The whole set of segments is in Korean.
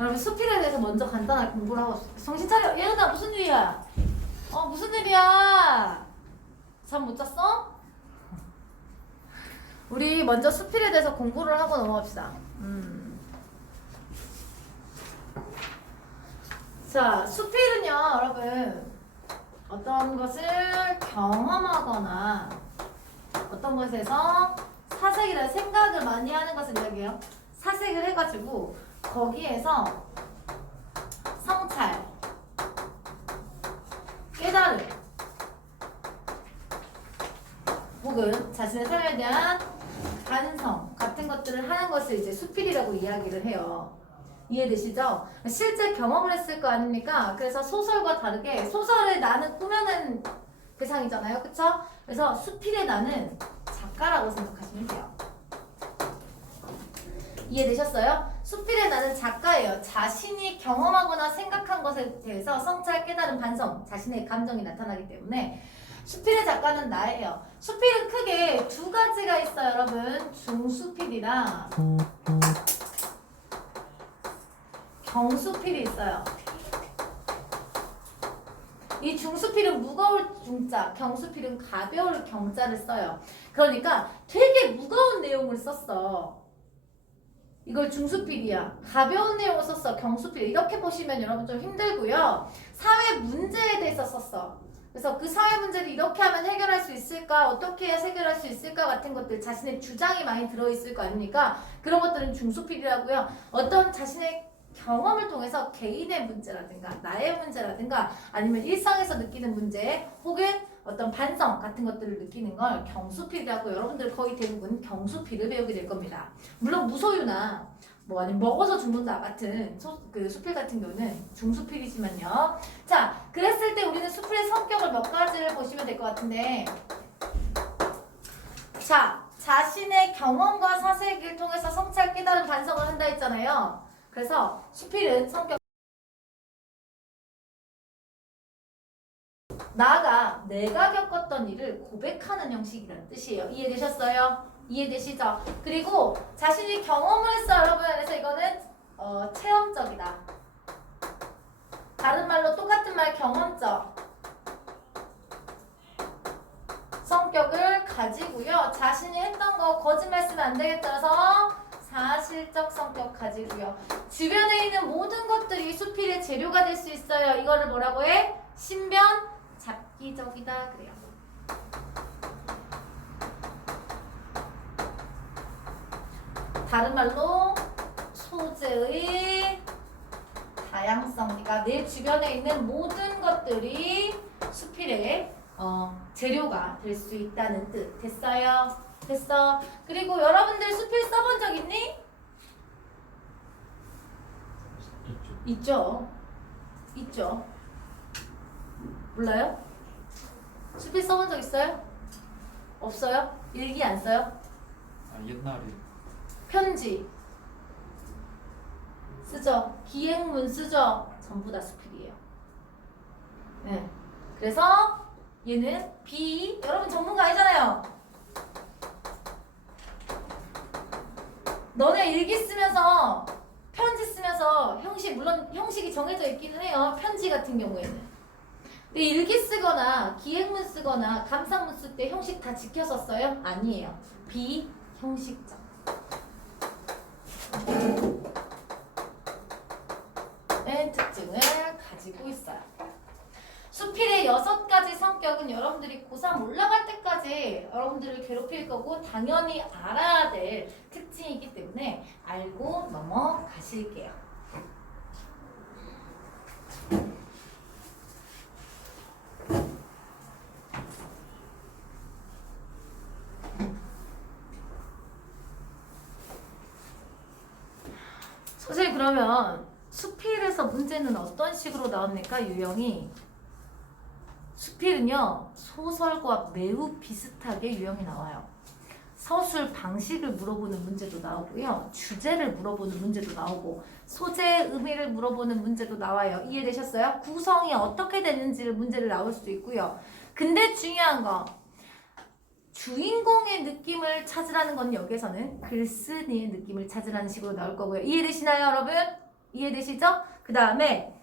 여러분 수필에 대해서 먼저 간단하게 공부를 하고 정신 차려. 예은아 무슨 일이야? 무슨 일이야? 잠 못 잤어? 우리 먼저 수필에 대해서 공부를 하고 넘어갑시다. 자, 수필은요, 여러분 어떤 것을 경험하거나 어떤 것에서 사색이라는 생각을 많이 하는 것을 이야기해요. 사색을 해가지고 거기에서 성찰, 깨달음 혹은 자신의 삶에 대한 반성 같은 것들을 하는 것을 이제 수필이라고 이야기를 해요. 이해되시죠? 실제 경험을 했을 거 아닙니까? 그래서 소설과 다르게 소설에 나는 꾸며낸 대상이잖아요. 그쵸? 그래서 수필의 나는 작가라고 생각하시면 돼요. 이해되셨어요? 수필의 나는 작가예요. 자신이 경험하거나 생각한 것에 대해서 성찰, 깨달음, 반성, 자신의 감정이 나타나기 때문에 수필의 작가는 나예요. 수필은 크게 두 가지가 있어요, 여러분. 중수필이랑 경수필이 있어요. 이 중수필은 무거울 중자, 경수필은 가벼울 경자를 써요. 그러니까 되게 무거운 내용을 썼어. 이걸 중수필이야. 가벼운 내용을 썼어. 경수필. 이렇게 보시면 여러분 좀 힘들고요. 사회 문제에 대해서 썼어. 그래서 그 사회 문제를 이렇게 하면 해결할 수 있을까? 어떻게 해야 해결할 수 있을까? 같은 것들 자신의 주장이 많이 들어있을 거 아닙니까? 그런 것들은 중수필이라고요. 어떤 자신의 경험을 통해서 개인의 문제라든가 나의 문제라든가 아니면 일상에서 느끼는 문제 혹은 어떤 반성 같은 것들을 느끼는 걸 경수필이라고 여러분들 거의 대부분 경수필을 배우게 될 겁니다. 물론 무소유나 뭐 아니면 먹어서 죽는다 같은 그 수필 같은 경우는 중수필이지만요. 자, 그랬을 때 우리는 수필의 성격을 몇 가지를 보시면 될 것 같은데 자, 자신의 경험과 사색을 통해서 성찰, 깨달음, 반성을 한다 했잖아요. 그래서 수필은 성격 나아가 내가 겪었던 일을 고백하는 형식이라는 뜻이에요. 이해되셨어요? 이해되시죠? 그리고 자신이 경험을 했어요, 여러분. 그래서 이거는 체험적이다. 다른 말로 똑같은 말 경험적 성격을 가지고요. 자신이 했던 거 거짓말 쓰면 안 되겠다라서 사실적 성격 가지고요. 주변에 있는 모든 것들이 수필의 재료가 될 수 있어요. 이거를 뭐라고 해? 신변 잡기적이다 그래요. 다른 말로 소재의 다양성이니까 내 주변에 있는 모든 것들이 수필의 재료가 될 수 있다는 뜻. 됐어요? 됐어. 그리고 여러분들 수필 써본 적 있니? 있죠. 있죠. 몰라요? 수필 써본 적 있어요? 없어요? 일기 안 써요? 아, 옛날에 편지 쓰죠. 기행문 쓰죠. 전부 다 수필이에요. 네. 그래서 얘는 여러분 전문가 아니잖아요. 너네 일기 쓰면서 편지 쓰면서 물론 형식이 정해져 있기는 해요. 편지 같은 경우에는. 근데 일기 쓰거나 기행문 쓰거나 감상문 쓸 때 형식 다 지켜서 써요? 아니에요. 비형식적. 특징을 가지고 있어요. 수필의 6가지 성격은 여러분들이 고3 올라갈 때까지 여러분들을 괴롭힐 거고 당연히 알아야 될 특징이기 때문에 알고 넘어가실게요. 선생님 그러면 수필에서 문제는 어떤 식으로 나옵니까? 유형이 수필은요 소설과 매우 비슷하게 유형이 나와요. 서술 방식을 물어보는 문제도 나오고요. 주제를 물어보는 문제도 나오고 소재의 의미를 물어보는 문제도 나와요. 이해되셨어요? 구성이 어떻게 됐는지를 문제를 나올 수도 있고요. 근데 중요한 거 주인공의 느낌을 찾으라는 건 여기서는 글쓴이의 느낌을 찾으라는 식으로 나올 거고요. 이해되시나요, 여러분? 이해되시죠? 그 다음에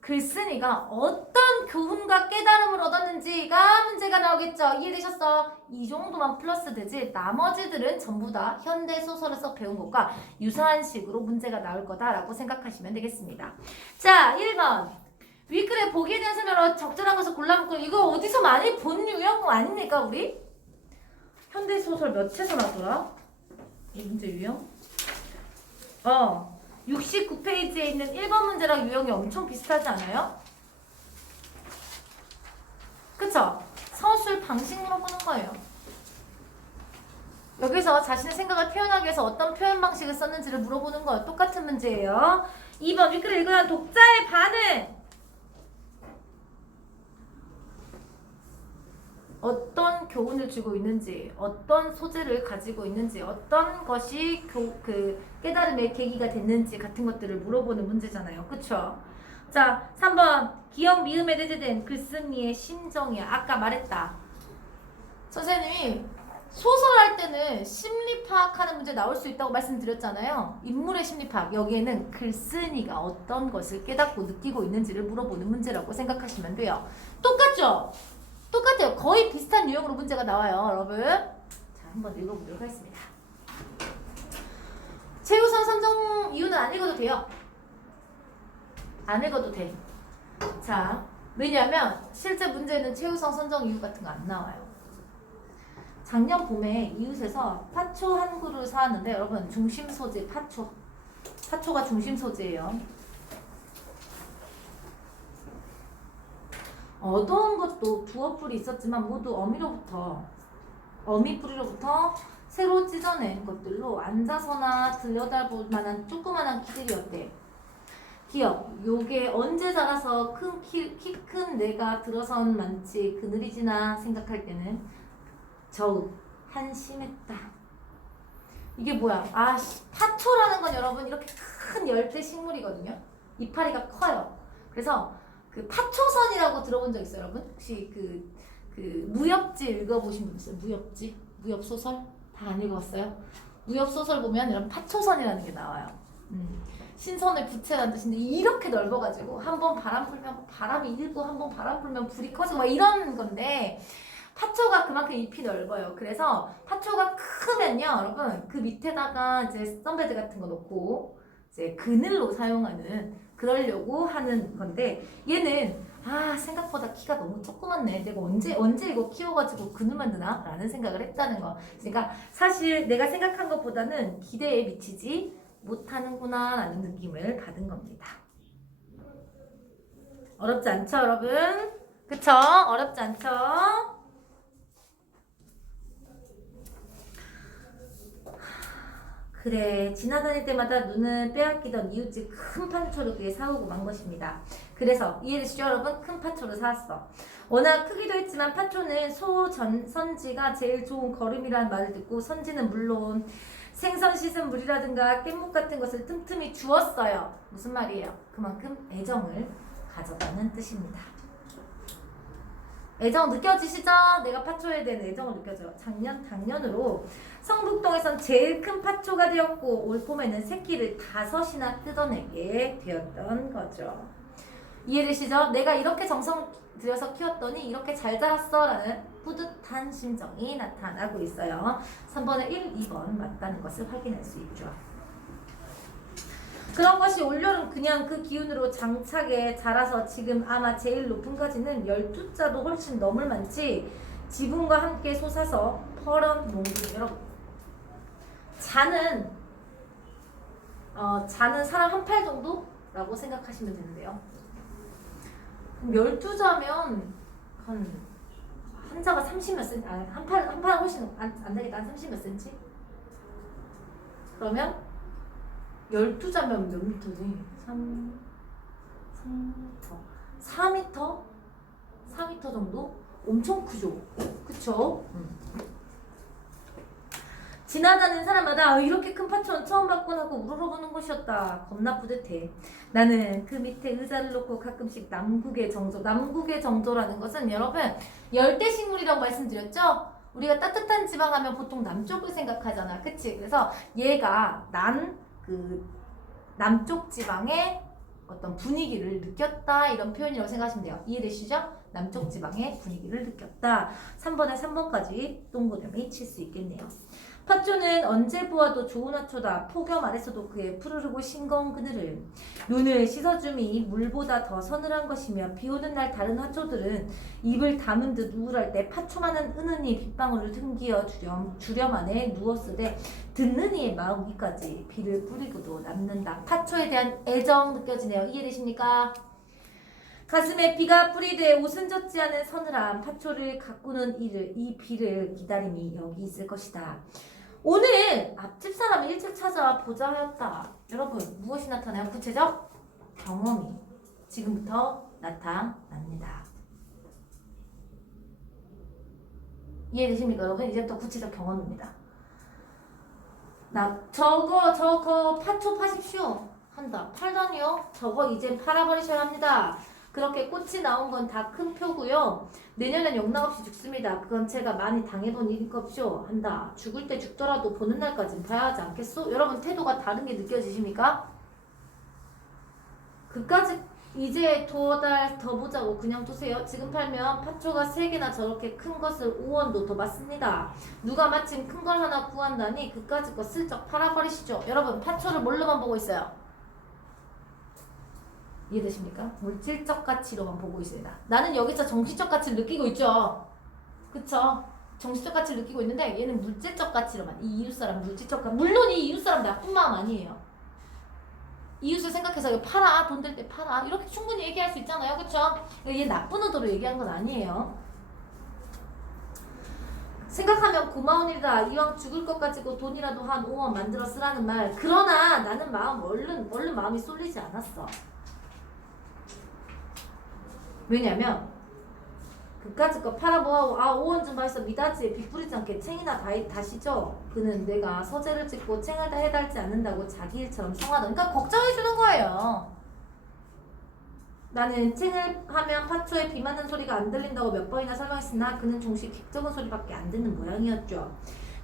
글쓴이가 어떤 교훈과 깨달음을 얻었는지가 문제가 나오겠죠. 이해되셨어? 이 정도만 플러스 되지 나머지들은 전부 다 현대소설에서 배운 것과 유사한 식으로 문제가 나올 거다라고 생각하시면 되겠습니다. 자, 1번. 윗글에 보기에 대한 설명으로 적절한 것을 골라먹고 이거 어디서 많이 본 유형 아닙니까 우리? 현대소설 몇 채서 나더라? 이 문제 유형? 69페이지에 있는 1번 문제랑 유형이 엄청 비슷하지 않아요? 그쵸? 서술 방식 물어보는 거예요. 여기서 자신의 생각을 표현하기 위해서 어떤 표현 방식을 썼는지를 물어보는 거예요. 똑같은 문제예요. 2번 윗글을 읽으란 독자의 반응. 어떤 교훈을 주고 있는지, 어떤 소재를 가지고 있는지, 어떤 것이 깨달음의 계기가 됐는지 같은 것들을 물어보는 문제잖아요. 그쵸? 자, 3번. 기억 미음에 대제된 글쓴이의 심정이야. 아까 말했다. 선생님이 소설할 때는 심리 파악하는 문제 나올 수 있다고 말씀드렸잖아요. 인물의 심리 파악. 여기에는 글쓴이가 어떤 것을 깨닫고 느끼고 있는지를 물어보는 문제라고 생각하시면 돼요. 똑같죠? 똑같아요. 거의 비슷한 유형으로 문제가 나와요, 여러분. 자, 한번 읽어보도록 하겠습니다. 최우선 선정 이유는 안 읽어도 돼요. 안 읽어도 돼. 자, 왜냐하면 실제 문제는 최우선 선정 이유 같은 거 안 나와요. 작년 봄에 이웃에서 파초 한 그루 사왔는데 여러분 중심 소재 파초가 중심 소재예요. 어두운 것도 두어 뿔이 있었지만 모두 어미 뿌리로부터 새로 찢어낸 것들로 앉아서나 들여다볼 만한 조그만한 키들이었대. 기억, 요게 언제 자라서 키 큰 내가 들어선 많지 그늘이지나 생각할 때는 저우 한심했다. 이게 뭐야? 파초라는 건 여러분 이렇게 큰 열대 식물이거든요. 이파리가 커요. 그래서 그 파초선이라고 들어본 적 있어요, 여러분? 혹시 그 무협지 읽어보신 분 있어요? 무협지? 무협소설? 다 안 읽어봤어요? 무협소설 보면 이런 파초선이라는 게 나와요. 신선의 부채라는 뜻인데 이렇게 넓어가지고 한 번 바람 불면 바람이 일고 한 번 바람 불면 불이 커지고 막 이런 건데 파초가 그만큼 잎이 넓어요. 그래서 파초가 크면요, 여러분 그 밑에다가 이제 선베드 같은 거 놓고 이제 그늘로 사용하는 그러려고 하는 건데 얘는 생각보다 키가 너무 조그맣네. 내가 언제 이거 키워가지고 그늘 만드나? 라는 생각을 했다는 거. 그러니까 사실 내가 생각한 것보다는 기대에 미치지 못하는구나 라는 느낌을 받은 겁니다. 어렵지 않죠, 여러분? 그쵸? 어렵지 않죠? 그래, 지나다닐 때마다 눈을 빼앗기던 이웃집 큰 파초를 그게 사오고 만 것입니다. 그래서 이해되시죠, 여러분? 큰 파초를 사왔어. 워낙 크기도 했지만 파초는 선지가 제일 좋은 거름이라는 말을 듣고 선지는 물론 생선 씻은 물이라든가 깻묵 같은 것을 틈틈이 주었어요. 무슨 말이에요? 그만큼 애정을 가졌다는 뜻입니다. 애정 느껴지시죠? 내가 파초에 대한 애정을 느껴져요. 작년으로 성북동에선 제일 큰 파초가 되었고 올 봄에는 새끼를 5이나 뜯어내게 되었던 거죠. 이해되시죠? 내가 이렇게 정성 들여서 키웠더니 이렇게 잘 자랐어 라는 뿌듯한 심정이 나타나고 있어요. 3번에 1, 2번 맞다는 것을 확인할 수 있죠. 그런 것이 올여름 그냥 그 기운으로 장차게 자라서 지금 아마 제일 높은 가지는 12자도 훨씬 넘을 만치 지붕과 함께 솟아서 퍼런 몽둥이. 여러분 자는 사람 한 팔 정도라고 생각하시면 되는데요. 12자면 한 자가 30몇 센치, 한 팔은 훨씬 안 되겠다. 한 30몇 센치? 그러면 12자면 몇 미터지? 3m. 4m? 4m 정도? 엄청 크죠? 그쵸? 지나가는 사람마다 이렇게 큰 파초는 처음 봤구나 하고 우러러보는 것이었다. 겁나 뿌듯해. 나는 그 밑에 의자를 놓고 가끔씩 남국의 정조라는 것은 여러분 열대식물이라고 말씀드렸죠? 우리가 따뜻한 지방 하면 보통 남쪽을 생각하잖아. 그치? 그래서 얘가 남쪽 지방의 어떤 분위기를 느꼈다 이런 표현이라고 생각하시면 돼요. 이해되시죠? 남쪽 지방의 분위기를 느꼈다. 3번에 3번까지 동그라미 칠 수 있겠네요. 파초는 언제 보아도 좋은 화초다. 폭염 아래서도 그의 푸르르고 싱거운 그늘을 눈을 씻어줌이 물보다 더 서늘한 것이며 비오는 날 다른 화초들은 입을 다문 듯 우울할 때 파초만은 은은히 빗방울을 등기어 주렴 안에 누웠으되 듣는 이의 마음 위까지 비를 뿌리고도 남는다. 파초에 대한 애정 느껴지네요. 이해되십니까? 가슴에 비가 뿌리되 옷은 젖지 않은 서늘함 파초를 가꾸는 이 비를 기다림이 여기 있을 것이다. 오늘 앞집 사람을 일찍 찾아보자 하였다. 여러분 무엇이 나타나요? 구체적 경험이 지금부터 나타납니다. 이해되십니까 여러분? 이제부터 구체적 경험입니다. 저거 파초 파십시오 한다. 팔다니요? 저거 이제 팔아버리셔야 합니다. 그렇게 꽃이 나온 건 다 큰 표고요. 내년엔 영락없이 죽습니다. 그건 제가 많이 당해본 일이겠죠. 한다. 죽을 때 죽더라도 보는 날까진 봐야 하지 않겠소? 여러분 태도가 다른 게 느껴지십니까? 그까지 이제 두어 달 더 보자고 그냥 두세요. 지금 팔면 파초가 3개나 저렇게 큰 것을 5원도 더 받습니다. 누가 마침 큰 걸 하나 구한다니 그까지 거 슬쩍 팔아버리시죠. 여러분 파초를 뭘로만 보고 있어요? 이해되십니까? 물질적 가치로만 보고 있습니다. 나는 여기서 정신적 가치를 느끼고 있죠. 그쵸? 정신적 가치를 느끼고 있는데 얘는 물질적 가치로만 이 이웃사람 물질적 가치 물론 이 이웃사람 나쁜 마음 아니에요. 이웃을 생각해서 이거 팔아 돈 될 때 팔아 이렇게 충분히 얘기할 수 있잖아요. 그쵸? 얘 나쁜 의도로 얘기한 건 아니에요. 생각하면 고마운 일이다. 이왕 죽을 것 가지고 돈이라도 한 5원 만들어 쓰라는 말. 그러나 나는 얼른 마음이 쏠리지 않았어. 왜냐면 그까짓 거 팔아보아고 5원 좀 벌써 미닫이에 빚 뿌리지 않게 챙이나 다시죠. 그는 내가 서재를 짓고 챙을 다 해달지 않는다고 자기 일처럼 성하던 그러니까 걱정해주는 거예요. 나는 챙을 하면 파초에 비 맞는 소리가 안 들린다고 몇 번이나 설명했으나 그는 종시 객적은 소리밖에 안 듣는 모양이었죠.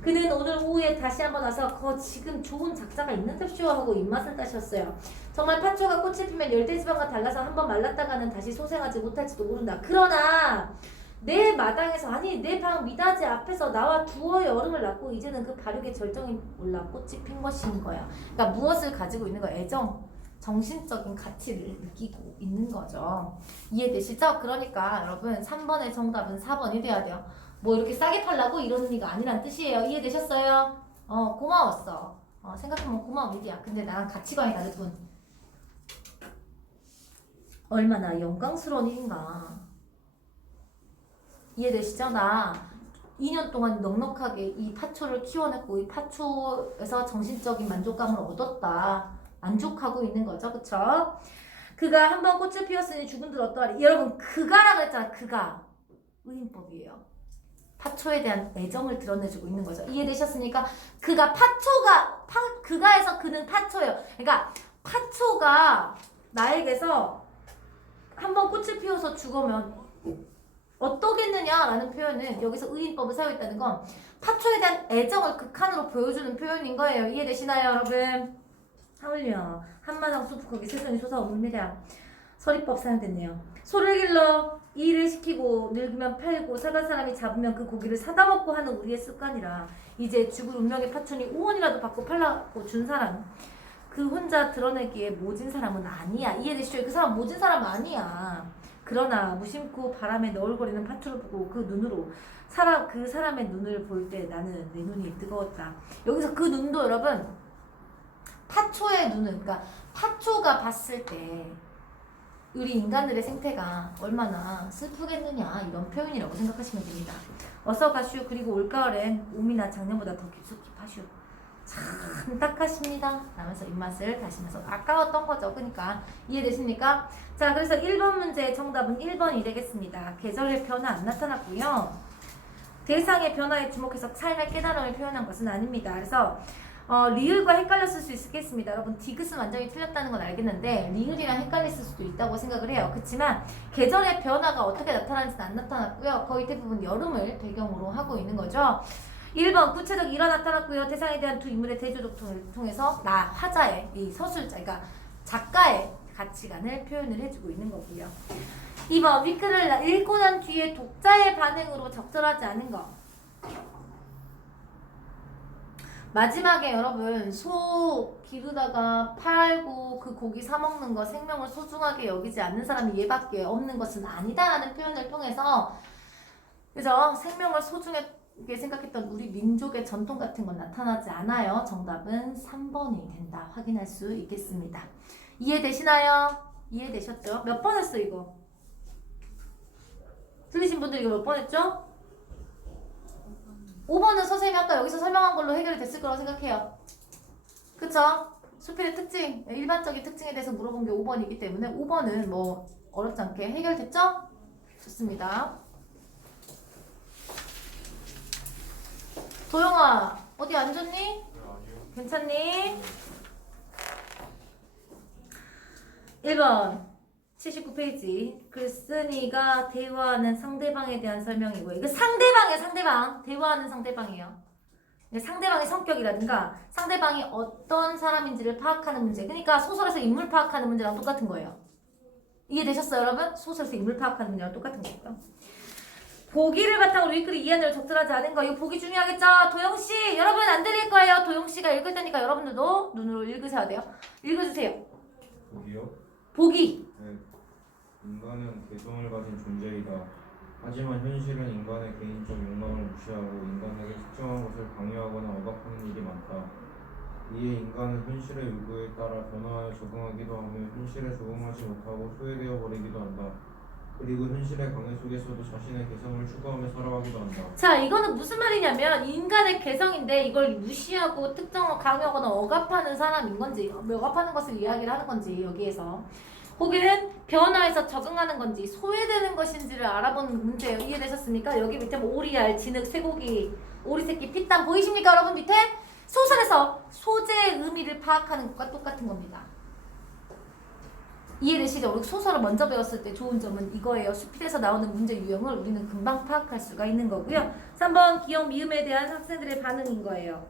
그는 오늘 오후에 다시 한번 와서 지금 좋은 작자가 있는데쇼 하고 입맛을 따셨어요. 정말 파초가 꽃이 피면 열대지방과 달라서 한번 말랐다가는 다시 소생하지 못할지도 모른다. 그러나 내 마당에서 아니 내 방 미닫이 앞에서 나와 두어의 얼음을 낳고 이제는 그 발육의 절정이 올라 꽃이 핀 것인 거야. 그러니까 무엇을 가지고 있는 거야? 애정, 정신적인 가치를 느끼고 있는 거죠. 이해되시죠? 그러니까 여러분 3번의 정답은 4번이 돼야 돼요. 뭐 이렇게 싸게 팔라고 이런 의미가 아니란 뜻이에요. 이해되셨어요? 고마웠어. 생각하면 고마운 일이야. 근데 나랑 가치관이 다를 뿐. 얼마나 영광스러운 일인가. 이해되시죠? 나 2년 동안 넉넉하게 이 파초를 키워냈고 이 파초에서 정신적인 만족감을 얻었다. 만족하고 있는 거죠. 그쵸? 그가 한번 꽃을 피웠으니 죽은들 어떠하리. 여러분 그가라 그랬잖아. 그가. 의인법이에요. 파초에 대한 애정을 드러내주고 있는 거죠. 이해되셨습니까? 그가에서 그는 파초예요. 그러니까 파초가 나에게서 한번 꽃을 피워서 죽으면 어떠겠느냐라는 표현은 여기서 의인법을 사용했다는 건 파초에 대한 애정을 극한으로 보여주는 표현인 거예요. 이해되시나요, 여러분? 하물며 한마당 수북하게 세상이 솟아옵니다. 서리법 사용됐네요. 소를 길러 일을 시키고 늙으면 팔고 사간 사람이 잡으면 그 고기를 사다 먹고 하는 우리의 습관이라 이제 죽을 운명의 파촌이 5원이라도 받고 팔라고 준 사람 그 혼자 드러내기에 모진 사람은 아니야. 이해되시죠? 그 사람 모진 사람 아니야. 그러나 무심코 바람에 너울거리는 파초를 보고 그 눈으로 그 사람의 눈을 볼 때 나는 내 눈이 뜨거웠다. 여기서 그 눈도 여러분 파초의 눈은 그러니까 파초가 봤을 때 우리 인간들의 생태가 얼마나 슬프겠느냐 이런 표현이라고 생각하시면 됩니다. 어서 가슈. 그리고 올가을엔 옴이나 작년보다 더 깊숙이 파슈. 참 딱하십니다 라면서 입맛을 다시면서 아까웠던 거죠. 그러니까 이해되십니까? 자, 그래서 1번 문제의 정답은 1번이 되겠습니다. 계절의 변화 안 나타났고요. 대상의 변화에 주목해서 차이나 깨달음을 표현한 것은 아닙니다. 그래서 리을과 헷갈렸을 수 있겠습니다. 여러분 디귿은 완전히 틀렸다는 건 알겠는데 리을이랑 헷갈렸을 수도 있다고 생각을 해요. 그렇지만 계절의 변화가 어떻게 나타나는지는 안 나타났고요. 거의 대부분 여름을 배경으로 하고 있는 거죠. 1번 구체적 일화 나타났고요. 대상에 대한 두 인물의 대조독통을 통해서 나 화자의 이 서술자 그러니까 작가의 가치관을 표현을 해주고 있는 거고요. 2번 위크를 읽고 난 뒤에 독자의 반응으로 적절하지 않은 거. 마지막에 여러분 소 기르다가 팔고 그 고기 사 먹는 거 생명을 소중하게 여기지 않는 사람이 얘밖에 없는 것은 아니다라는 표현을 통해서 그죠? 생명을 소중하게 생각했던 우리 민족의 전통 같은 건 나타나지 않아요. 정답은 3번이 된다. 확인할 수 있겠습니다. 이해되시나요? 이해되셨죠? 몇 번 했어 이거? 틀리신 분들 이거 몇 번 했죠? 5번은 선생님이 아까 여기서 설명한 걸로 해결이 됐을 거라고 생각해요. 그쵸? 수필의 특징, 일반적인 특징에 대해서 물어본 게 5번이기 때문에 5번은 뭐 어렵지 않게 해결됐죠? 좋습니다. 도영아, 어디 안 좋니? 아니요. 괜찮니? 1번 79페이지 글쓴이가 대화하는 상대방에 대한 설명이고요. 이거 상대방이에요. 상대방. 대화하는 상대방이에요. 상대방의 성격이라든가 상대방이 어떤 사람인지를 파악하는 문제. 그러니까 소설에서 인물 파악하는 문제랑 똑같은 거예요. 이해되셨어요 여러분? 소설에서 인물 파악하는 문제랑 똑같은 거고요. 보기를 바탕으로 읽글이 이해하는 대로 적절하지 않은 거. 이거 보기 중요하겠죠? 도영씨 여러분 안 들릴 거예요. 도영씨가 읽을 테니까 여러분들도 눈으로 읽으셔야 돼요. 읽어주세요. 보기요? 보기. 네. 인간은 개성을 가진 존재이다. 하지만 현실은 인간의 개인적 욕망을 무시하고 인간에게 특정한 것을 강요하거나 억압하는 일이 많다. 이에 인간은 현실의 요구에 따라 변화하여 적응하기도 하며 현실에 적응하지 못하고 소외되어 버리기도 한다. 그리고 현실의 강요 속에서도 자신의 개성을 추구하며 살아가기도 한다. 자, 이거는 무슨 말이냐면 인간의 개성인데 이걸 무시하고 특정을 강요하거나 억압하는 사람인 건지 억압하는 것을 이야기를 하는 건지 여기에서 거기는 변화해서 적응하는 건지 소외되는 것인지를 알아보는 문제예요. 이해되셨습니까? 여기 밑에 뭐 오리알, 진흙, 쇠고기, 오리새끼, 피땀 보이십니까 여러분 밑에? 소설에서 소재의 의미를 파악하는 것과 똑같은 겁니다. 이해되시죠? 우리 소설을 먼저 배웠을 때 좋은 점은 이거예요. 수필에서 나오는 문제 유형을 우리는 금방 파악할 수가 있는 거고요. 3번 기억 미음에 대한 학생들의 반응인 거예요.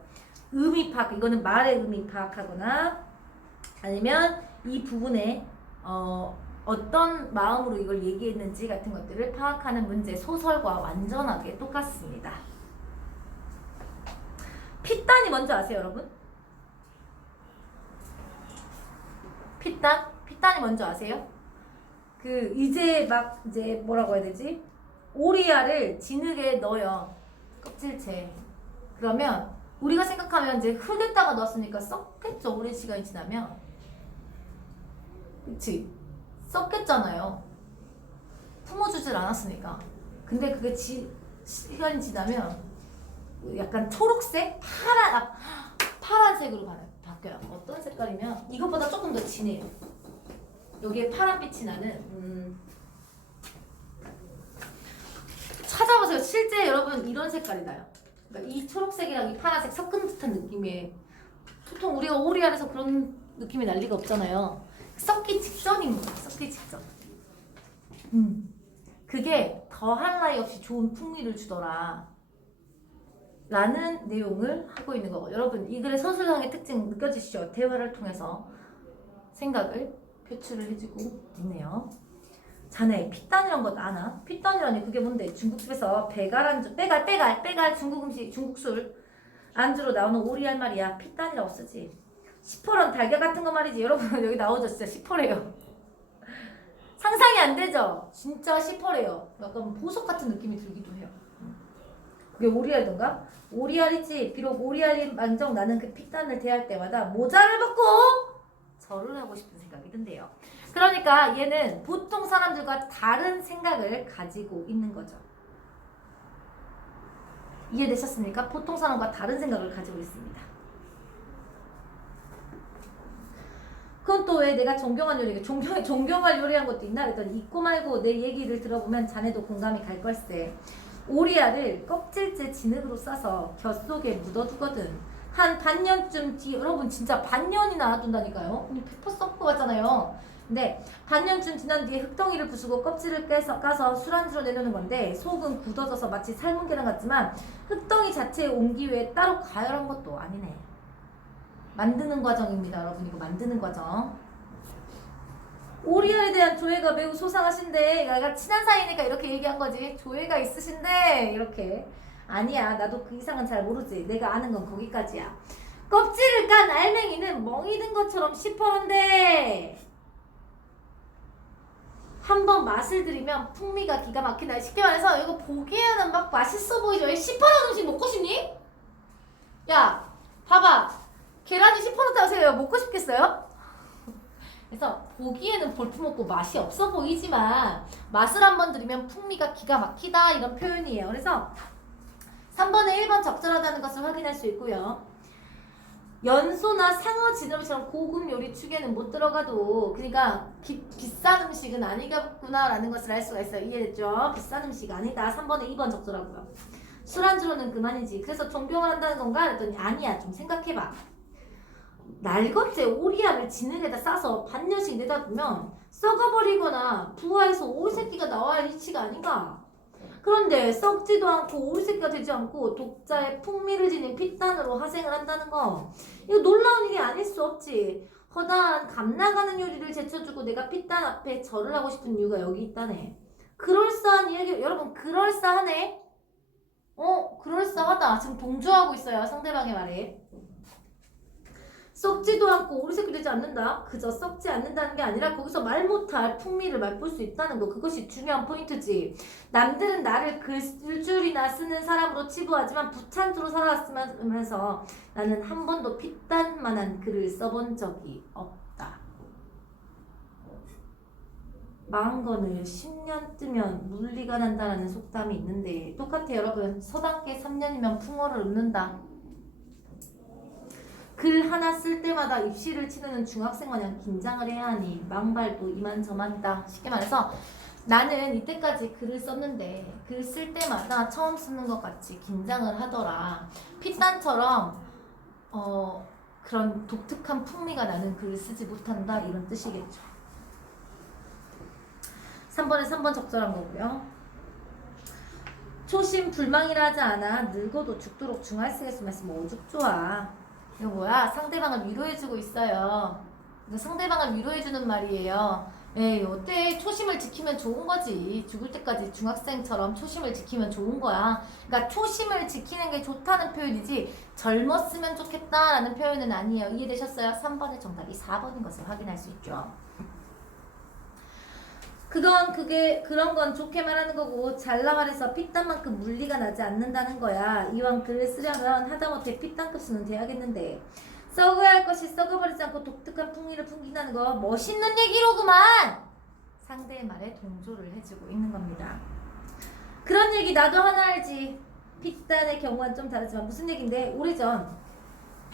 의미 파악, 이거는 말의 의미 파악하거나 아니면 이 부분에 어떤 마음으로 이걸 얘기했는지 같은 것들을 파악하는 문제. 소설과 완전하게 똑같습니다. 핏단이 먼저 아세요 여러분? 핏단? 핏단이 먼저 아세요? 그 이제 뭐라고 해야 되지? 오리알을 진흙에 넣어요. 껍질째. 그러면 우리가 생각하면 이제 흙에다가 넣었으니까 썩겠죠. 오랜 시간이 지나면. 그치? 썩겠잖아요. 품어주질 않았으니까. 근데 그게 시간이 지나면 약간 초록색? 파란색으로 바뀌어요. 어떤 색깔이면 이것보다 조금 더 진해요. 여기에 파란빛이 나는 찾아보세요. 실제 여러분 이런 색깔이 나요. 그러니까 이 초록색이랑 이 파란색 섞은 듯한 느낌의 보통 우리가 오리알에서 그런 느낌이 날 리가 없잖아요. 썩기 직전인 거예요. 썩기 직전. 그게 더할 나위 없이 좋은 풍미를 주더라 라는 내용을 하고 있는 거고 여러분 이 글의 서술형의 특징 느껴지시죠? 대화를 통해서 생각을 표출을 해주고 있네요. 자네 핏단이란 것 아나? 핏단이라니 그게 뭔데? 중국집에서 빼갈 중국 음식 중국 술 안주로 나오는 오리알 말이야. 핏단이라고 쓰지. 시퍼런 달걀 같은 거 말이지. 여러분 여기 나오죠. 진짜 시퍼래요. 상상이 안 되죠? 진짜 시퍼래요. 약간 보석 같은 느낌이 들기도 해요. 그게 오리알던가? 오리알이지. 비록 오리알인 만정 나는 그 핏단을 대할 때마다 모자를 벗고 절을 하고 싶은 생각이 든대요. 그러니까 얘는 보통 사람들과 다른 생각을 가지고 있는 거죠. 이해되셨습니까? 보통 사람과 다른 생각을 가지고 있습니다. 그건 또 왜 내가 존경한 요리, 존경할 요리한 것도 있나? 그랬더니 있고 말고 내 얘기를 들어보면 자네도 공감이 갈 걸세. 오리알을 껍질째 진흙으로 싸서 겨 속에 묻어두거든. 한 반년쯤 뒤, 여러분 진짜 반년이나 놔둔다니까요. 페퍼 썩고 같잖아요. 근데 반년쯤 지난 뒤에 흙덩이를 부수고 껍질을 까서 술안주로 내놓는 건데 속은 굳어져서 마치 삶은 계란 같지만 흙덩이 자체에 옮기 위해 따로 가열한 것도 아니네. 만드는 과정입니다. 여러분 이거 만드는 과정. 오리알에 대한 조예가 매우 소상하신데 내가 친한 사이니까 이렇게 얘기한 거지. 조예가 있으신데 이렇게. 아니야 나도 그 이상은 잘 모르지. 내가 아는 건 거기까지야. 껍질을 깐 알맹이는 멍이 든 것처럼 시퍼런데 한번 맛을 들이면 풍미가 기가 막히다. 쉽게 말해서 이거 보기에는 막 맛있어 보이죠? 시퍼런 음식 먹고 싶니? 야 봐봐 계란이 시퍼렇다고 생각해요. 먹고 싶겠어요? 그래서 보기에는 볼품없고 맛이 없어 보이지만 맛을 한번 들이면 풍미가 기가 막히다 이런 표현이에요. 그래서 3번에 1번 적절하다는 것을 확인할 수 있고요. 연소나 상어 지느러미처럼 고급 요리 축에는 못 들어가도 그러니까 비싼 음식은 아니겠구나 라는 것을 알 수가 있어요. 이해됐죠? 비싼 음식 아니다. 3번에 2번 적절하고요. 술안주로는 그만이지. 그래서 존경을 한다는 건가? 그랬더니 아니야. 좀 생각해봐. 날것째 오리알을 진흙에다 싸서 반년씩 내다 두면 썩어버리거나 부화해서 오이새끼가 나와야 할 이치가 아닌가? 그런데 썩지도 않고 오이새끼가 되지 않고 독자의 풍미를 지닌 핏단으로 화생을 한다는 거 이거 놀라운 일이 아닐 수 없지. 허다한 감나가는 요리를 제쳐주고 내가 핏단 앞에 절을 하고 싶은 이유가 여기 있다네. 그럴싸한 이야기. 여러분 그럴싸하네. 그럴싸하다. 지금 동조하고 있어요. 상대방의 말에. 썩지도 않고 오리새끼 되지 않는다. 그저 썩지 않는다는 게 아니라 거기서 말 못할 풍미를 맛볼 수 있다는 거. 그것이 중요한 포인트지. 남들은 나를 글줄이나 쓰는 사람으로 치부하지만 부찬주로 살아왔으면서 나는 한 번도 핏단만한 글을 써본 적이 없다. 망한 거는 10년 뜨면 물리가 난다라는 속담이 있는데 똑같아요 여러분. 서당계 3년이면 풍어를 읊는다. 글 하나 쓸 때마다 입시를 치르는 중학생 마냥 긴장을 해야 하니 망발도 이만저만이다. 쉽게 말해서 나는 이때까지 글을 썼는데 글 쓸 때마다 처음 쓰는 것 같이 긴장을 하더라. 핏단처럼 그런 독특한 풍미가 나는 글을 쓰지 못한다 이런 뜻이겠죠. 3번에 3번 적절한 거고요. 초심 불망이라 하지 않아 늙어도 죽도록 중할승했으면 했으면 오죽 좋아. 이거 뭐야? 상대방을 위로해주고 있어요. 이거 상대방을 위로해주는 말이에요. 에이 어때? 초심을 지키면 좋은 거지. 죽을 때까지 중학생처럼 초심을 지키면 좋은 거야. 그러니까 초심을 지키는 게 좋다는 표현이지 젊었으면 좋겠다라는 표현은 아니에요. 이해되셨어요? 3번의 정답이 4번인 것을 확인할 수 있죠. 그런 건 좋게 말하는 거고 잘라 말해서 핏단만큼 물리가 나지 않는다는 거야. 이왕 글을 쓰려면 하다못해 핏단급 쓰는 돼야겠는데 썩어야 할 것이 썩어버리지 않고 독특한 풍미를 풍긴다는 거 멋있는 얘기로구만. 상대의 말에 동조를 해주고 있는 겁니다. 그런 얘기 나도 하나 알지. 핏단의 경우는 좀 다르지만 무슨 얘긴데 오래전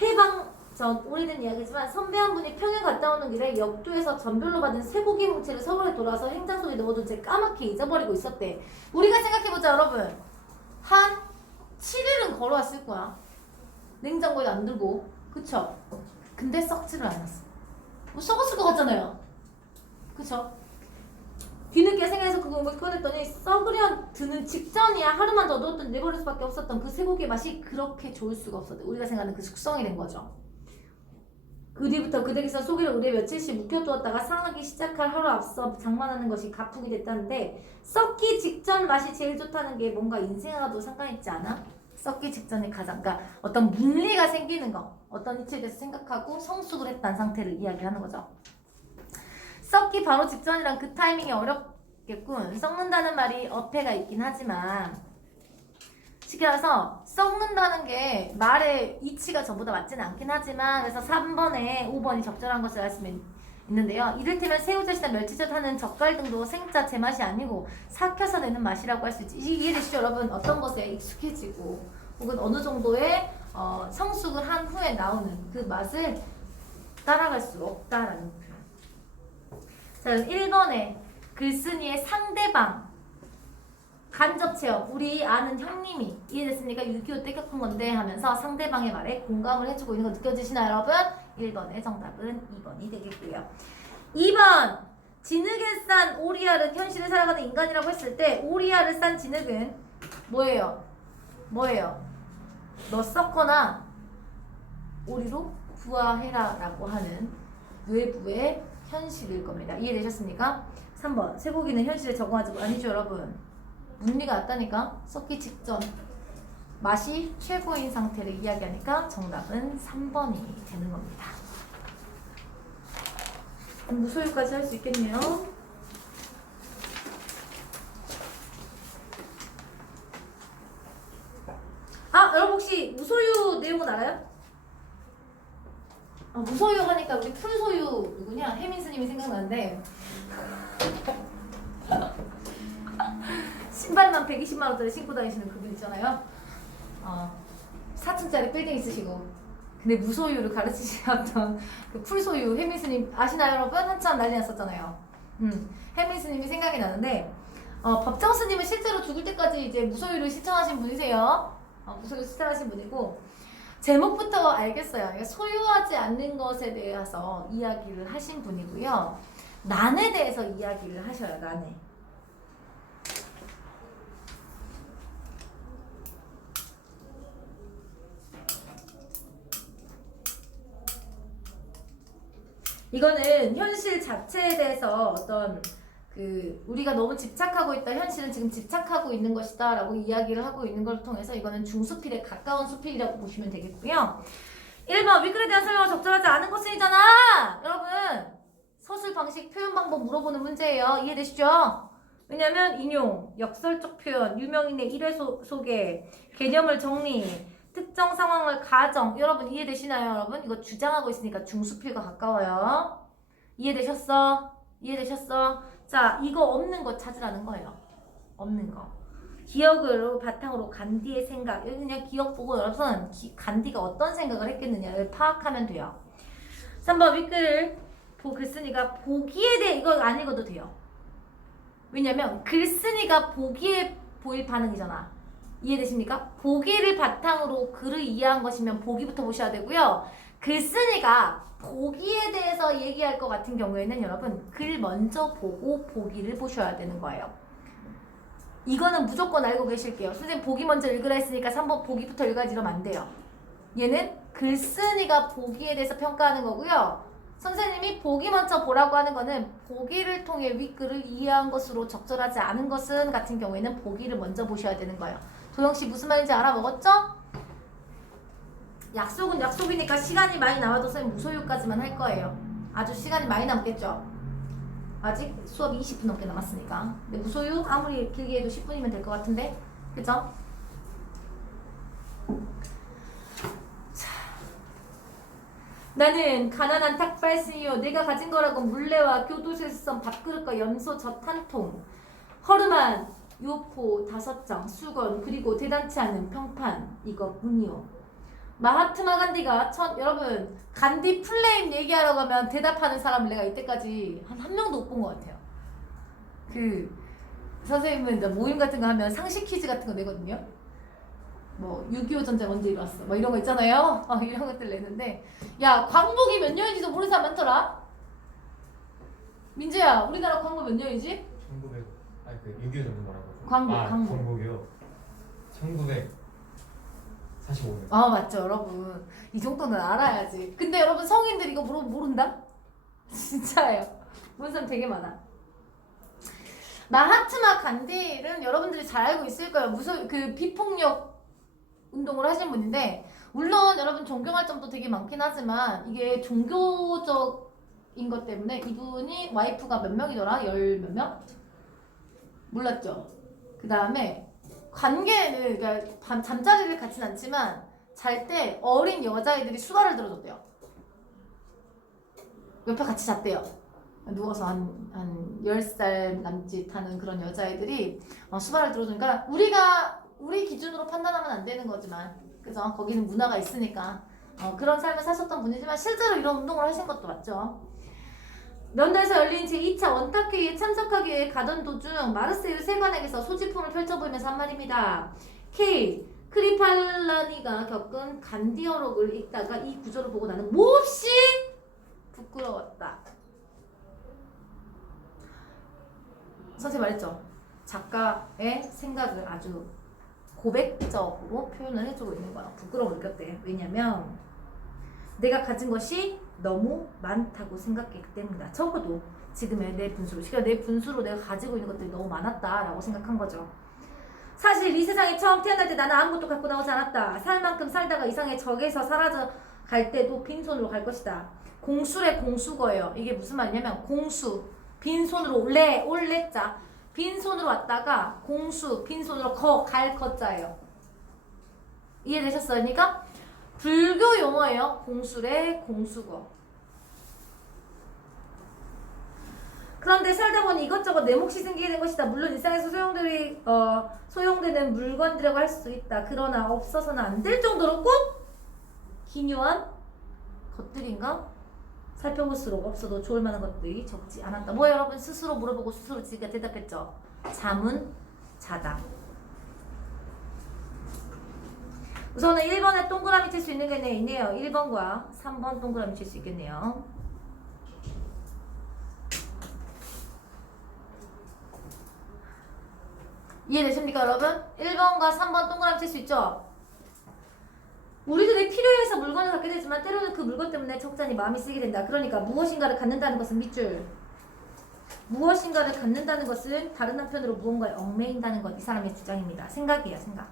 해방 전 오래된 이야기지만 선배 한 분이 평양 갔다 오는 길에 역도에서 전별로 받은 쇠고기 뭉치를 서울에 돌아와서 행장소에 넣어둔 채 까맣게 잊어버리고 있었대. 우리가 생각해보자 여러분. 한 7일은 걸어왔을 거야. 냉장고에 안 들고. 그쵸? 근데 썩지를 않았어. 뭐 썩었을 것 같잖아요. 그쵸? 뒤늦게 생각해서 그걸 꺼냈더니 썩으려 드는 직전이야. 하루만 더 넣었더니 내버릴 수밖에 없었던 그 쇠고기의 맛이 그렇게 좋을 수가 없었대. 우리가 생각하는 그 숙성이 된 거죠. 그 뒤부터 그 댁에서 소기를 의뢰 며칠씩 묵혀두었다가 상하기 시작할 하루 앞서 장만하는 것이 가풍이 됐다는데 썩기 직전 맛이 제일 좋다는 게 뭔가 인생하고도 상관있지 않아? 썩기 직전에 가장 그러니까 어떤 물리가 생기는 거 어떤 이치에 대해서 생각하고 성숙을 했다는 상태를 이야기하는 거죠. 썩기 바로 직전이란 그 타이밍이 어렵겠군. 썩는다는 말이 어폐가 있긴 하지만 쉽게 말해서 썩는다는 게 말의 이치가 전부 다 맞지는 않긴 하지만 그래서 3번에 5번이 적절한 것을 알 수 있는데요. 이를테면 새우젓이나 멸치젓 하는 젓갈 등도 생짜 제맛이 아니고 삭혀서 내는 맛이라고 할 수 있지. 이해되시죠 여러분? 어떤 것에 익숙해지고 혹은 어느 정도의 성숙을 한 후에 나오는 그 맛을 따라갈 수 없다라는 표현. 자, 1번에 글쓴이의 상대방 간접 체험. 우리 아는 형님이 이해됐습니까? 6.25 때 겪은 건데 하면서 상대방의 말에 공감을 해주고 있는 거 느껴지시나요 여러분? 1번의 정답은 2번이 되겠고요. 2번 진흙에 싼 오리알은 현실에 살아가는 인간이라고 했을 때 오리알을 싼 진흙은 뭐예요? 뭐예요? 너 썩거나 오리로 부화해라 라고 하는 외부의 현실일 겁니다. 이해되셨습니까? 3번 쇠고기는 현실에 적응하지 아니죠 여러분. 물미가 났다니까 썩기 직전 맛이 최고인 상태를 이야기하니까 정답은 3번이 되는 겁니다. 무소유까지 할 수 있겠네요. 아 여러분 혹시 무소유 내용은 알아요? 무소유 하니까 우리 풀소유 누구냐? 혜민 스님이 생각나는데 신발만 120만 원짜리 신고 다니시는 그분 있잖아요. 4층짜리 빌딩 있으시고 근데 무소유를 가르치셨던 그 풀소유 혜민 스님 아시나요 여러분? 한참 난리 났었잖아요. 혜민 스님이 생각이 나는데 법정 스님은 실제로 죽을 때까지 이제 무소유를 실천하신 분이세요. 무소유 실천하신 분이고 제목부터 알겠어요. 그러니까 소유하지 않는 것에 대해서 이야기를 하신 분이고요. 난에 대해서 이야기를 하셔요. 난에. 이거는 현실 자체에 대해서 어떤 우리가 너무 집착하고 있다. 현실은 지금 집착하고 있는 것이다 라고 이야기를 하고 있는 걸 통해서 이거는 중수필에 가까운 수필이라고 보시면 되겠고요. 1번 윗글에 대한 설명을 적절하지 않은 것은이잖아. 여러분 서술 방식 표현 방법 물어보는 문제예요. 이해되시죠? 왜냐면 인용, 역설적 표현, 유명인의 일회 소개, 개념을 정리, 특정 상황을 가정. 여러분 이해되시나요 여러분? 이거 주장하고 있으니까 중수필과 가까워요. 이해되셨어? 이해되셨어? 자, 이거 없는 거 찾으라는 거예요. 없는 거. 기억을 바탕으로 간디의 생각. 여기 그냥 기억 보고 여러분 간디가 어떤 생각을 했겠느냐를 파악하면 돼요. 3번 윗글을 글쓴이가 보기에 대해 이거 안 읽어도 돼요. 왜냐면 글쓴이가 보기에 보일 반응이잖아. 이해되십니까? 보기를 바탕으로 글을 이해한 것이면 보기부터 보셔야 되고요. 글쓴이가 보기에 대해서 얘기할 것 같은 경우에는 여러분 글 먼저 보고 보기를 보셔야 되는 거예요. 이거는 무조건 알고 계실게요. 선생님 보기 먼저 읽으라 했으니까 3번 보기부터 읽어야지 이러면 안 돼요. 얘는 글쓴이가 보기에 대해서 평가하는 거고요. 선생님이 보기 먼저 보라고 하는 거는 보기를 통해 윗글을 이해한 것으로 적절하지 않은 것은 같은 경우에는 보기를 먼저 보셔야 되는 거예요. 도영씨 무슨 말인지 알아먹었죠? 약속은 약속이니까 시간이 많이 남아도 선생님 무소유까지만 할 거예요. 아주 시간이 많이 남겠죠? 아직 수업 20분 넘게 남았으니까. 근데 무소유 아무리 길게 해도 10분이면 될 것 같은데 그죠? 자, 나는 가난한 탁발스이요 내가 가진 거라고 물레와 교도소에서 썬 밥그릇과 염소 젖 한 통 허름한 요포 5장 수건 그리고 대단치 않은 평판 이것뿐이요. 마하트마 간디가 여러분 간디 플레임 얘기하라고 하면 대답하는 사람을 내가 이때까지 한 명도 못 본 것 같아요. 선생님은 모임 같은 거 하면 상식 퀴즈 같은 거 내거든요. 뭐 6.25 전쟁 언제 일어났어? 뭐 이런 거 있잖아요. 이런 것들 내는데 야 광복이 몇 년인지도 모르는 사람 많더라. 민재야 우리나라 광복 몇 년이지? 1900 아니 그 6.25 전쟁 뭐라고? 광복. 광복이요. 1945년. 맞죠 여러분. 이 정도는 알아야지. 근데 여러분 성인들 이거 모른다? 진짜예요. 모르는 사람 되게 많아. 마하트마 간디는 여러분들이 잘 알고 있을 거예요. 비폭력 운동을 하신 분인데 물론 여러분 존경할 점도 되게 많긴 하지만 이게 종교적인 것 때문에 이분이 와이프가 몇 명이더라? 10 몇 명? 몰랐죠? 그 다음에 관계는 그러니까 잠자리를 같진 않지만 잘 때 어린 여자애들이 수발을 들어줬대요. 옆에 같이 잤대요. 누워서 한 10살 남짓 하는 그런 여자애들이 수발을 들어주니까 우리 기준으로 판단하면 안 되는 거지만 그죠? 거기는 문화가 있으니까 그런 삶을 사셨던 분이지만 실제로 이런 운동을 하신 것도 맞죠. 런던에서 열린 제2차 원탁회의에 참석하기 위해 가던 도중 마르세유 세관에게서 소지품을 펼쳐보이면서 한 말입니다. K. 크리팔라니가 겪은 간디어록을 읽다가 이 구절을 보고 나는 몹시 부끄러웠다. 선생님 말했죠? 작가의 생각을 아주 고백적으로 표현을 해주고 있는 거야. 부끄러움을 느꼈대. 왜냐면 내가 가진 것이 너무 많다고 생각했기 때문이다. 적어도 지금의 내 분수로. 그러니까 내 분수로 내가 가지고 있는 것들이 너무 많았다라고 생각한 거죠. 사실 이 세상에 처음 태어날 때 나는 아무것도 갖고 나오지 않았다. 살 만큼 살다가 이상의 적에서 사라져 갈 때도 빈손으로 갈 것이다. 공수래 공수거예요. 이게 무슨 말이냐면 공수 빈손으로 올레자 빈손으로 왔다가 공수 빈손으로 갈 거자예요. 이해되셨어요? 그러니까 불교 용어예요. 공수래 공수거. 그런데 살다 보니 이것저것 내 몫이 생기게 된 것이다. 물론 일상에서 소용되는 물건들이라고 할 수 있다. 그러나 없어서는 안 될 정도로 꼭 기묘한 것들인가? 살펴볼수록 없어도 좋을 만한 것들이 적지 않았다. 뭐예요 여러분? 스스로 물어보고 스스로 지가 대답했죠. 잠은 자다. 우선은 1번에 동그라미 칠 수 있는 게 있네요. 1번과 3번 동그라미 칠 수 있겠네요. 이해되십니까 여러분? 1번과 3번 동그라미 칠 수 있죠? 우리들이 필요해서 물건을 갖게 되지만 때로는 그 물건 때문에 적잖이 마음이 쓰이게 된다. 그러니까 무엇인가를 갖는다는 것은 밑줄. 무엇인가를 갖는다는 것은 다른 한편으로 무언가에 얽매인다는 것. 이 사람의 주장입니다. 생각이에요. 생각.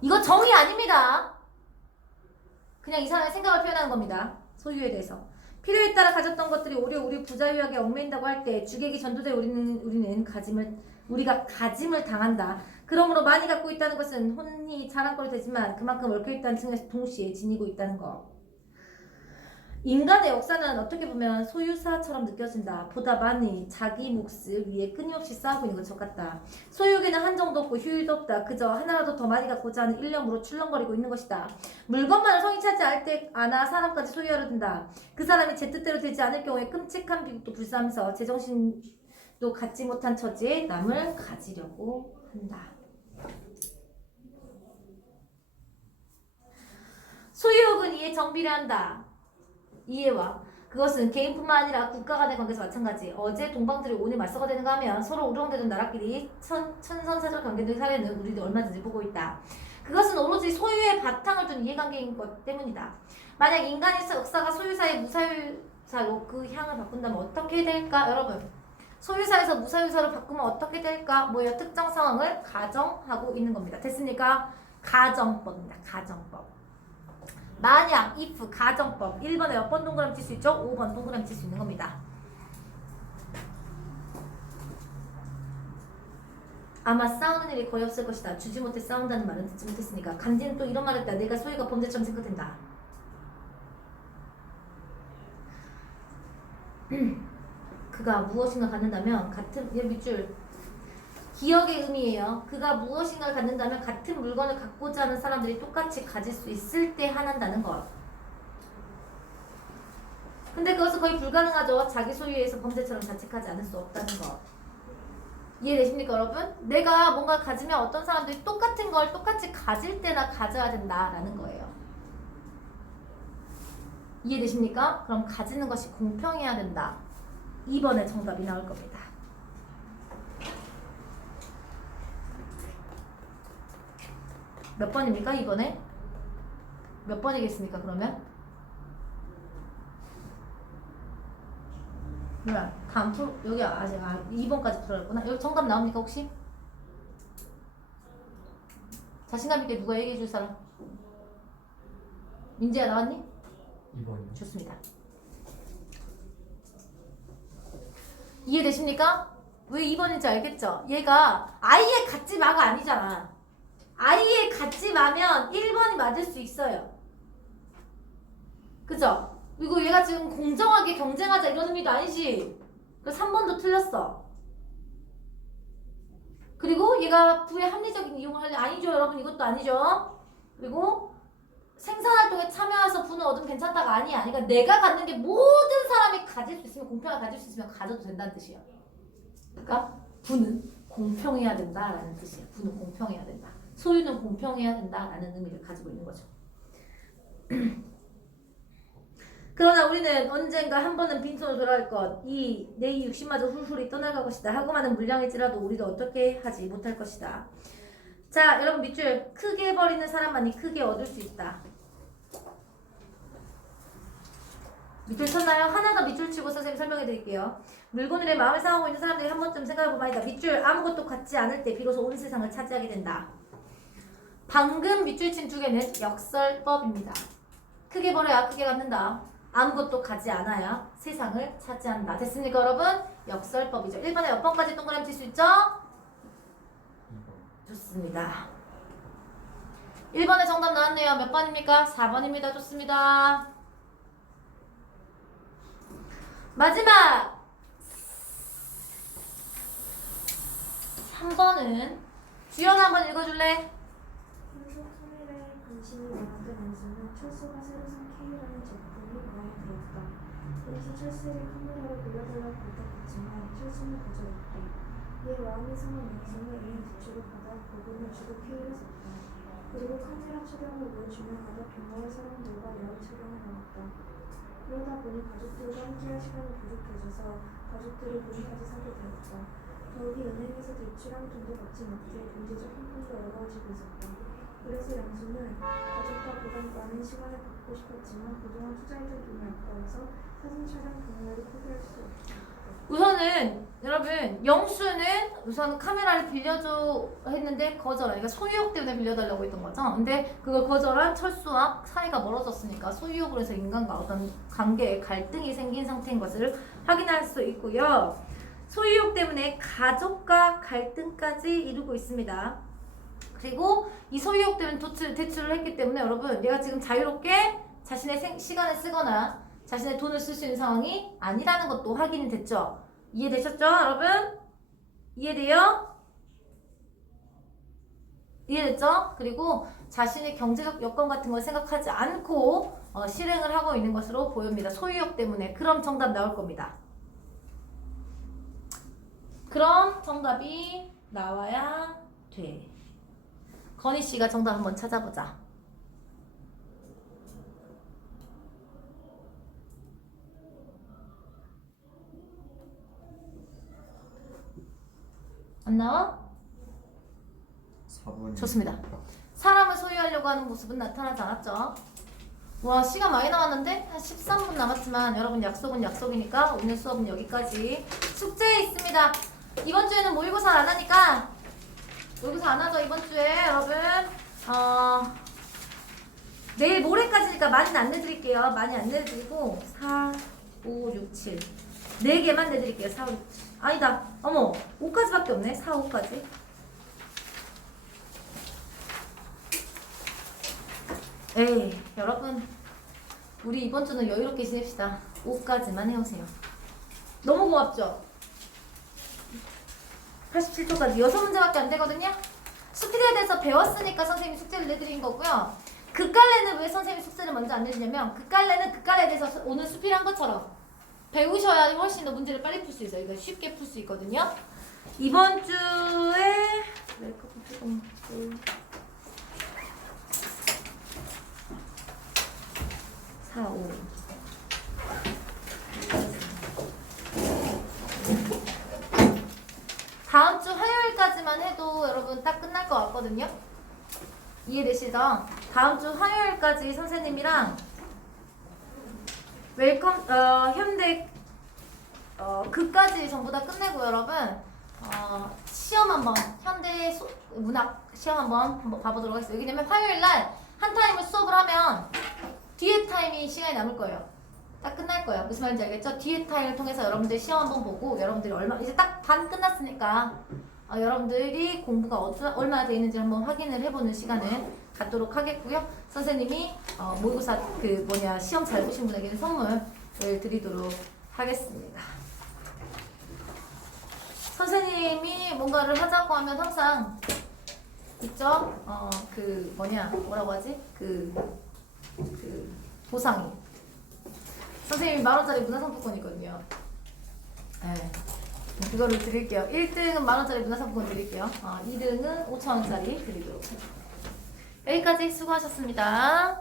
이거 정의 아닙니다. 그냥 이 사람의 생각을 표현하는 겁니다. 소유에 대해서. 필요에 따라 가졌던 것들이 오히려 우리 부자유하게 얽매인다고 할 때 주객이 전도돼 우리가 가짐을 당한다. 그러므로 많이 갖고 있다는 것은 혼이 자랑거리 되지만 그만큼 얽혀있다는 측면에서 동시에 지니고 있다는 것. 인간의 역사는 어떻게 보면 소유사처럼 느껴진다. 보다 많이 자기 몫을 위해 끊임없이 싸우고 있는 것처럼 같다. 소유에는 한정도 없고 휴일도 없다. 그저 하나라도 더 많이 갖고자 하는 일념으로 출렁거리고 있는 것이다. 물건만을 성이 차지 않아 사람까지 소유하려 든다. 그 사람이 제 뜻대로 되지 않을 경우에 끔찍한 비극도 불사하면서 제정신도 갖지 못한 처지에 남을 가지려고 한다. 소유욕은 이에 정비를 한다. 이해와 그것은 개인뿐만 아니라 국가 간의 관계에서 마찬가지. 어제 동방들이 오늘 맞서가 되는가 하면 서로 우렁대던 나라끼리 천선사적 관계된 사회는 우리도 얼마든지 보고 있다. 그것은 오로지 소유의 바탕을 둔 이해관계인 것 때문이다. 만약 인간의 역사가 소유사의 무사유사로 그 향을 바꾼다면 어떻게 될까? 여러분 소유사에서 무사유사로 바꾸면 어떻게 될까? 뭐예요? 특정 상황을 가정하고 있는 겁니다. 됐습니까? 가정법입니다. 가정법. 만약, if, 가정법 1번에 몇 번 동그라미 칠 수 있죠? 5번 동그라미 칠 수 있는 겁니다. 아마 싸우는 일이 거의 없을 것이다. 주지 못해 싸운다는 말은 듣지 못했으니까. 간지는 또 이런 말을 했다. 내가 소유가 범죄처럼 생각된다. 그가 무엇인가 갖는다면 같은 밑줄 기억의 의미예요. 그가 무엇인가를 갖는다면 같은 물건을 갖고자 하는 사람들이 똑같이 가질 수 있을 때 하는다는 것. 근데 그것은 거의 불가능하죠. 자기 소유에서 범죄처럼 자책하지 않을 수 없다는 것. 이해되십니까 여러분? 내가 뭔가 가지면 어떤 사람들이 똑같은 걸 똑같이 가질 때나 가져야 된다라는 거예요. 이해되십니까? 그럼 가지는 것이 공평해야 된다. 2번의 정답이 나올 겁니다. 몇 번입니까? 이번에? 몇 번이겠습니까? 그러면? 뭐야? 다음 풀 여기 아직 2번까지 풀어야겠구나. 여기 정답 나옵니까 혹시? 자신감 있게 누가 얘기해 줄 사람? 민지야 나왔니? 2번이요. 좋습니다. 이해되십니까? 왜 2번인지 알겠죠? 얘가 아예 갖지 마가 아니잖아. 아예 갖지 마면 1번이 맞을 수 있어요. 그죠? 그리고 얘가 지금 공정하게 경쟁하자 이런 의미도 아니지. 그래서 3번도 틀렸어. 그리고 얘가 부의 합리적인 이용을 하려 아니죠 여러분. 이것도 아니죠. 그리고 생산활동에 참여해서 부는 얻으면 괜찮다가 아니야. 그러니까 내가 갖는 게 모든 사람이 가질 수 있으면 공평하게 가질 수 있으면 가져도 된다는 뜻이야. 그러니까 부는 공평해야 된다라는 뜻이야. 부는 공평해야 된다. 소유는 공평해야 된다라는 의미를 가지고 있는 거죠. 그러나 우리는 언젠가 한 번은 빈손으로 돌아갈 것. 2. 내 육신마저 훌훌히 떠나갈 것이다. 하고 많은 물량일지라도 우리도 어떻게 하지 못할 것이다. 자, 여러분 밑줄. 크게 버리는 사람만이 크게 얻을 수 있다. 밑줄 쳤나요? 하나 더 밑줄 치고 선생님 설명해 드릴게요. 물건을 마음에 상하고 있는 사람들이 한 번쯤 생각해보면 아니다. 밑줄 아무것도 갖지 않을 때 비로소 온 세상을 차지하게 된다. 방금 밑줄 친 두 개는 역설법입니다. 크게 벌어야 크게 갖는다. 아무것도 가지 않아야 세상을 차지한다. 됐습니까 여러분? 역설법이죠. 1번에 몇 번까지 동그라미 칠 수 있죠? 2번. 좋습니다. 1번에 정답 나왔네요. 몇 번입니까? 4번입니다. 좋습니다. 마지막 3번은 주연 한번 읽어줄래? 평소 카메라에 관심이 많았던 연수는 철수가 새로 산 K라는 제품이 마음에 들었다. 그래서 철수에게 카메라를 빌려달라고 부탁했지만 철수는 거절했다. 이에 마음이 상한 연수는 애인 대출을 받아 복음을 주고 K를 샀다. 그리고 카메라 촬영을 보여주며 바다 변화의 사람들과 여행 촬영을 나왔다. 그러다 보니 가족들과 함께할 시간이 부족해져서 가족들을 돈까지 사게 되었다. 더욱이 은행에서 대출한 돈도 받지 못해 경제적 형편도 어려워지고 있었다. 그래서 양수는 가족과 보다 많은 시간을 갖고 싶었지만 그동안 투자했던 돈이 아까워서 사진 촬영 동료를 포기할 수 없다. 우선은 여러분 영수는 우선 카메라를 빌려줘 했는데 거절한, 그러니까 소유욕 때문에 빌려달라고 했던 거죠. 근데 그걸 거절한 철수와 사이가 멀어졌으니까 소유욕으로 해서 인간과 어떤 관계에 갈등이 생긴 상태인 것을 확인할 수 있고요. 소유욕 때문에 가족과 갈등까지 이루고 있습니다. 그리고 이 소유욕 때문에 대출을 했기 때문에 여러분 얘가 지금 자유롭게 자신의 시간을 쓰거나 자신의 돈을 쓸 수 있는 상황이 아니라는 것도 확인이 됐죠? 이해되셨죠, 여러분? 이해돼요? 이해됐죠? 그리고 자신의 경제적 여건 같은 걸 생각하지 않고 실행을 하고 있는 것으로 보입니다. 소유욕 때문에. 그럼 정답 나올 겁니다. 그럼 정답이 나와야 돼. 건희 씨가 정답 한번 찾아보자. 안 나와? 4번. 좋습니다. 사람을 소유하려고 하는 모습은 나타나지 않았죠. 와, 시간 많이 남았는데 한 13분 남았지만 여러분 약속은 약속이니까 오늘 수업은 여기까지. 숙제 있습니다. 이번 주에는 모의고사 안 하니까 모의고사 안 하죠 이번 주에 여러분. 내일 모레까지니까 많이는 안 내드릴게요. 많이 안 내드리고 4, 5, 6, 7 4개만 내드릴게요. 4, 5, 6, 7 아니다. 어머 5까지밖에 없네. 4, 5까지. 에이 여러분 우리 이번 주는 여유롭게 지냅시다. 5까지만 해오세요. 너무 고맙죠? 87초까지 6문제밖에 안 되거든요. 스피드에 대해서 배웠으니까 선생님이 숙제를 내드린 거고요. 극갈래는 왜 선생님이 숙제를 먼저 안 내주냐면 극갈래는 극갈래에 대해서 오늘 수필한 것처럼 배우셔야 훨씬 더 문제를 빨리 풀 수 있어요. 이거 쉽게 풀 수 있거든요. 이번 주에 4, 5 다음 주 화요일까지만 해도 여러분 딱 끝날 것 같거든요. 이해되시죠? 다음 주 화요일까지 선생님이랑 웰컴 현대 그까지 전부 다 끝내고 여러분 시험 한번 현대 문학 시험 한번 봐보도록 하겠습니다. 왜냐면 화요일 날 한 타임을 수업을 하면 뒤에 타임이 시간이 남을 거예요. 딱 끝날 거예요. 무슨 말인지 알겠죠? 뒤에 타임을 통해서 여러분들 시험 한번 보고 여러분들이 이제 딱 반 끝났으니까 여러분들이 공부가 얼마나 돼 있는지 한번 확인을 해보는 시간을 갖도록 하겠고요. 선생님이 모의고사 시험 잘 보신 분에게는 선물을 드리도록 하겠습니다. 선생님이 뭔가를 하자고 하면 항상 있죠? 뭐라고 하지? 보상이. 선생님이 10,000원짜리 문화상품권 있거든요. 네. 그거를 드릴게요. 1등은 10,000원짜리 문화상품권 드릴게요. 2등은 5,000원짜리 드리도록. 여기까지 수고하셨습니다.